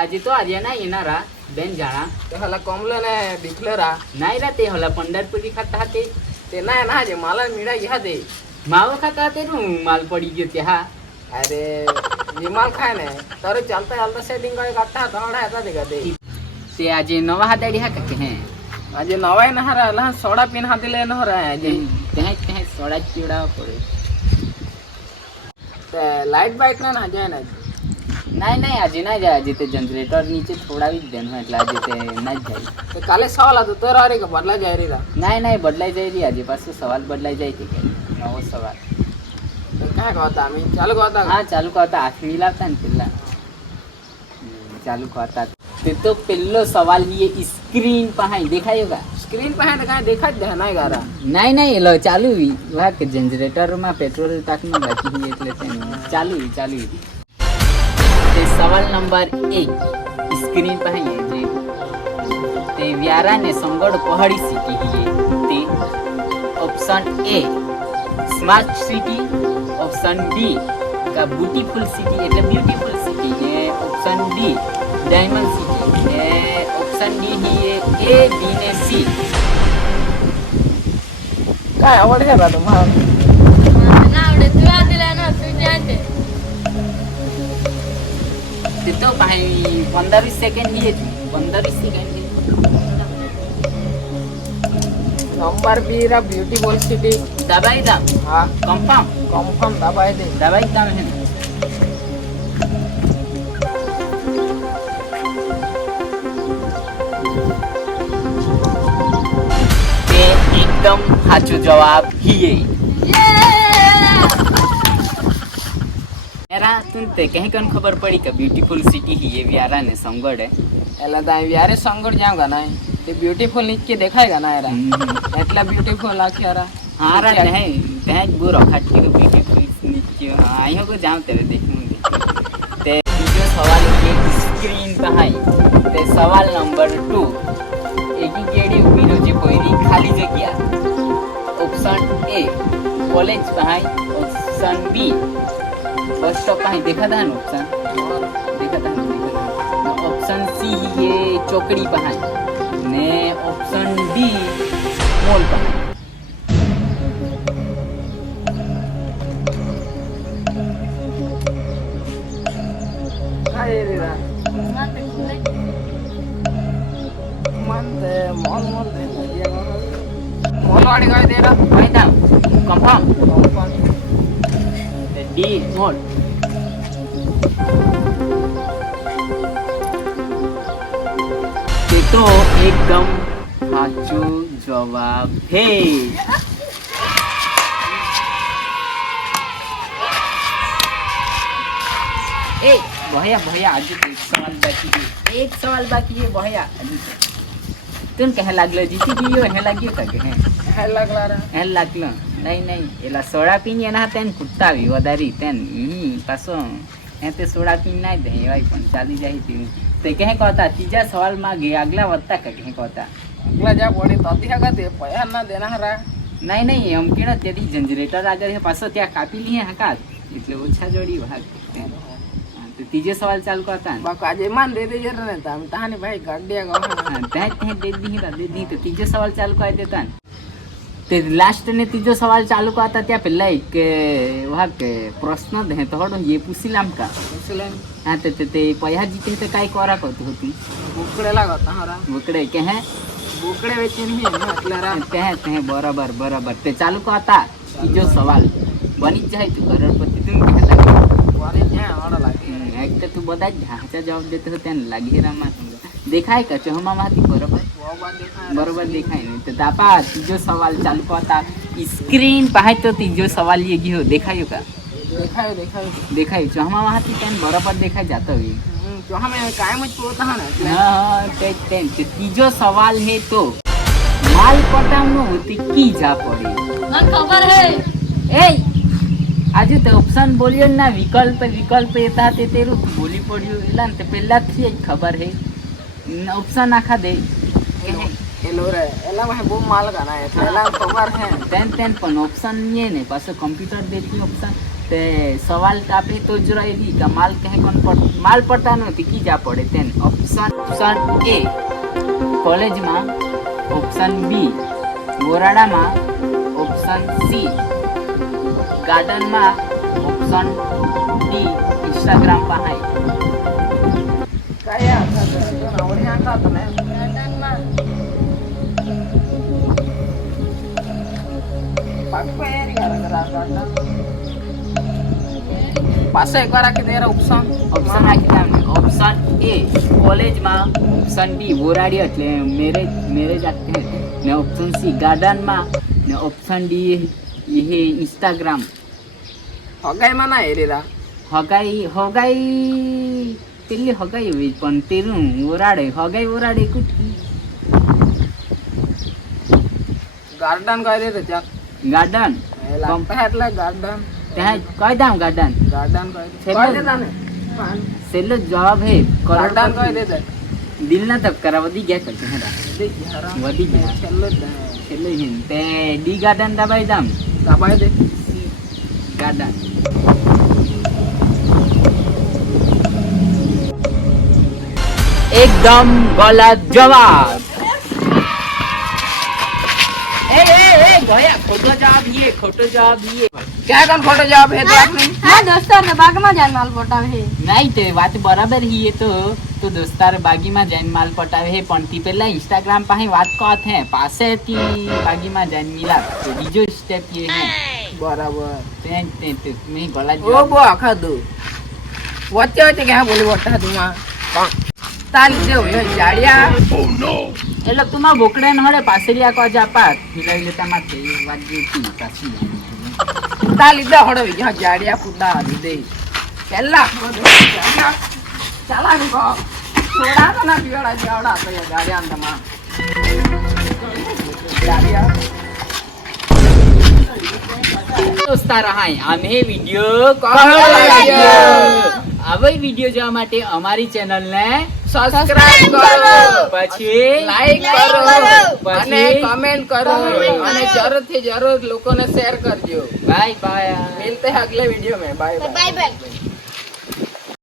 આજે તો આજે ના येणारा બેન જાણા ते हला कॉमला ने दिखलं रा नाही रा ते हला पंढरपुरी खाता ते ते नाही ना जे मला मिळा घ्या दे माव खाता ते નું માલ પડી ગયો ત્યાં अरे विमाल खाय ने तर चालता चालता सेटिंग काय काढता तोडा येता ते कधी તે આજે નવા હાદાડી હા કે હે આજે નવાય ના હરા સોડા પીન હાથે ન હરા આજે ત્યાં સોડા ચીવડાવવા પડે તે લાઈટ બાઈટ ના જાય ને नाही नाही આજે ના જાય આજે તે જનરેટર નીચે થોડાવી જ દેનું એટલે આજે તે ના જ જાય તે કાલે સવાલ હતો તો અરે કે બદલા જાય રીરા नाही नाही બદલાઈ જાય રી આજે પાછું સવાલ બદલાઈ જાય કે નવો સવાલ તો काय कहता आम्ही चालू कहता હા ચાલુ કરતા આખરી લાવતા ને પેલા ચાલુ કરતા તે તો પેલો સવાલ લીએ સ્ક્રીન પાસે દેખાયો કા स्क्रीन पे है तो काय देखा જ नाही गारा नाही नाही એલો ચાલુ વાહ કે જનરેટરમાં પેટ્રોલ ટાંકીમાં બાકી હતી એટલે ચાલુ તે સવાલ નંબર 1 સ્ક્રીન પાસે જે તે વ્યારાને સંગડ પહાડી સિટી હે તે option A smart city option B का ब्यूटीफुल सिटी એટલે બ્યુટીફુલ સિટી ને ઓપ્શન ડી ડાયમંડ સિટી ને ઓપ્શન ડી ही ए बी ने सी काय आवड आहे रा तुम्हाला ना आवडे तू आदिला ना तू जाते ते तो भाई 15 सेकंड ही 15 सेकंड नंबर बी रा ब्यूटीफुल सिटी दबाई दाम हां कंफर्म दबाई दे दबाई दाम है ते एकदम साचो जवाब ही एरा तुम ते कहीं कन खबर पड़ी का ब्यूटीफुल सिटी ही ये व्यारा ने संगड़ है एला ता यारे संगड जाऊंगा ना ते ब्यूटीफुल नीच के देखाएगा ना यारा एटला ब्यूटीफुल आखी यारा हाँ रा नहीं तहज बुरो खाटी को ब्यूटीफुल नीचे हाँ आई हो को जाऊं तेरे देखूंगी ते जो सवाल ये स्क्रीन पे है ते सवाल नंबर 2 एक ही केड़ी उभी रोजे कोईरी खाली जगह ऑप्शन ए कॉलेज पे है ऑप्शन बी बस स्टॉप पे है देखा था ना ऑप्शन देखा था ऑप्शन सी ये चौकड़ी पे है ने ऑप्शन डी मॉल पे है काय रे रा मनते मॉल दे मॉल वाडी काय दे रा भाई दाम कंफर्म डी मॉल ये तो एकदम साचो जवाब है ए भैया भैया आज एक सवाल बाकी है भैया तुम कहे लागलो जीती गयो हे लाग्यो का के है लागला रा हे लागलो नहीं नहीं एला सोडा पीन एना तेन कुट्टावी वदारी तेन पासो हे ते सोडा पीन नहीं दे भाई पण चाली जाई ती ते कहे कहता तीजा सवाल मागे अगला वत्ता का कहे कहता अगला जा पड़ी तती हगा ते पया ना देना रा नहीं नहीं हम केना तेरी जनरेटर आगे है पासो त्या कापी ली है हका એટલે ઓછા જોડી ભાગ तो तीजे सवाल चालू करता है बाको आज मान दे दे जरा नहीं हम तहानी भाई गाड़िया गाँव तह दे दी तो तीजे सवाल चालू कर देता ते लास्ट ने तीजो सवाल चालू करता त्या पहला एक वहाँ के प्रश्न दे तो हटो ये पूछिलाम का मुस्लिम हाँ ते पैसा जीते तो काय करा करते हो तुम बुकड़े लागता हरा बुकड़े के हैं बुकड़े बेचे नहीं है ना એટલે રા ते बराबर बराबर ते चालू करता तीजो सवाल बनी जाए तू करोड़पति तुम क्या लगे वारे क्या आवड़ा लागे एक तो तू बता ढांचा जवाब देते हो तेन लगे रमा देखाय का चोहमा माती बराबर वो बात देखा बरोबर देखाय नहीं तो दापा तीजो सवाल चालू करता स्क्रीन पाहे तो तीजो सवाल ये गियो देखायो का देखायो चोहमा माती तेन बराबर देखाय जातो ही तो हमें काय मुझ पोता है ना हां तेन तीजो सवाल है तो माल पटावनो होती की जा पड़ी मन खबर है ए आज तो ऑप्शन बोलियो ना विकल्प येता ते तेरू बोली पड़ियो एला ते पहला थी खबर है ऑप्शन आखा दे एलो रे एला में वो माल गाना है एला खबर है तेन पण ऑप्शन ये ने पास कंप्यूटर देती ऑप्शन તે સવાલ આપે તો જ રહેલી કે માલ કહે કોણ માલ પડતા નથી કી જા પડે તેને ઓપ્શન એ કોલેજમાં, ઓપ્શન બી બોરાડામાં, ઓપ્શન સી ગાર્ડનમાં, ઓપ્શન ડી ઇન્સ્ટાગ્રામ પાસે. કયા આવડ્યા હતા તને ગાર્ડનમાં. પાક્કો યાર ગાર્ડન પાસે એકવાર આખી તેરા ઓપ્શન ઓપ્શન રાખી તમને ઓપ્શન એ કોલેજમાં, ઓપ્શન બી બોરાડી એટલે મેરેજ આખે ને ઓપ્શન સી ગાર્ડનમાં ને ઓપ્શન ડી એ ઇન્સ્ટાગ્રામ. હગાઈમાં ના એરીરા હગાઈ પેલી હગાઈ હોય પણ તેરું ઓરાડે હગાઈ કુટકી ગાર્ડન કઈ રીતે ત્યાં ગાર્ડન લાગતા એટલે ગાર્ડન ત્યાં કઈ દામ ગાર્ડન ગાર્ડન કઈ દેતા ને છેલ્લો જવાબ હે ગાર્ડન કઈ દેતા દિલ ના ધબકારા વધી ગયા કરશે હેડા વધી ગયા છેલ્લો જ છેલ્લો છે તે ડી ગાર્ડન દબાઈ દામ દબાઈ દે ગાર્ડન. एकदम गलत जवाब. ए भैया खोटो जवाब ये क्या कौन खोटो जवाब है तो आपने હા દોસ્તારને બાગમાં જઈને માલ પટાવે છે. नहीं ते बात बराबर ही है तो दोस्तार बागी में जैन माल पटावे है पण ती पेला इंस्टाग्राम पाहे बात कहत है पासे ती बागी में जैन मिला तो बीजो स्टेप ये है बराबर ते मैं गलत ओ बो आखा दो वच्चे वच्चे क्या बोली वट्टा तुमा ताल देव ये जाड़िया એટલે તુમા બોકડે ન હડે પાસેલિયા કો જાપા મિલાવી લેતા માતે વાત જેતી પાછી તાલ દે હડો યા જાड़िया પુડા દે પેલા ચાલા કો થોડા ના પીવાડા જાવડા તો જાड़िया અંતમાં જાड़िया દોસ્તાર હાય અમે વિડિયો આવી વિડિયો જોવા માટે અમારી ચેનલ ને સબસ્ક્રાઇબ કરો પછી લાઈક કરો અને પછી કમેન્ટ કરો અને જરૂર થી જરૂર લોકોને શેર કરજો બાય બાય मिलते हैं अगले वीडियो में बाय बाय બાય બાય.